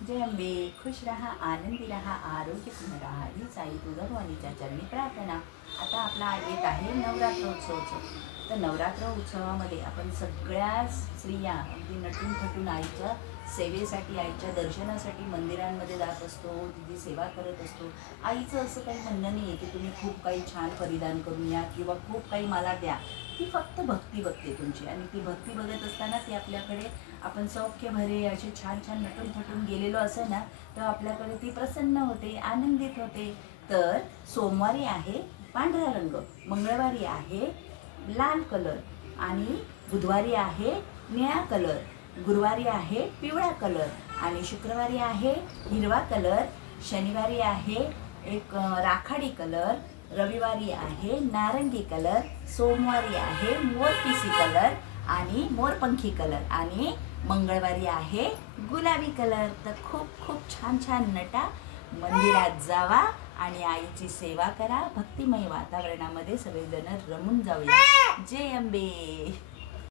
जय अंबे, खुश रहा, आनंदी रहा, आरोग्यपूर्ण रहा हीच आई तुळजाभवानीच्या चरणी प्रार्थना। आता आपला येत आहे नवरात्रोत्सव। तर नवरात्र उत्सवामध्ये आपण सगळ्या स्त्रिया अगदी नटून थटून आईच्या सेवेसाठी, आईच्या दर्शनासाठी मंदिरांमध्ये जात असतो, तिची सेवा करत असतो। आईचं असं काही म्हणणं नाही आहे की तुम्ही खूप काही छान परिधान करून या किंवा खूप काही मला द्या। ती फक्त भक्ती बघते तुमची, आणि ती भक्ती बघत असताना ती आपल्याकडे, आपण सौख्य भरे असे छान छान नटून थटून गेलेलो असेल ना, तर आपल्याकडे ती प्रसन्न होते, आनंदित होते। तर सोमवारी आहे पांढरा रंग, मंगळवारी आहे लाल कलर, आणि बुधवारी आहे निळा कलर, गुरुवारी आहे पिवळा कलर, आणि शुक्रवारी आहे हिरवा कलर, शनिवारी आहे एक राखाडी कलर, रविवारी आहे नारंगी कलर, सोमवारी आहे मोरपिसी कलर आणि मोरपंखी कलर, आणि मंगळवारी आहे गुलाबी कलर। तर खूप खूप छान छान नटा, मंदिरात जावा आणि आईची सेवा करा। भक्तिमय वातावरणामध्ये सगळेजण रमून जाऊया। जय अंबे।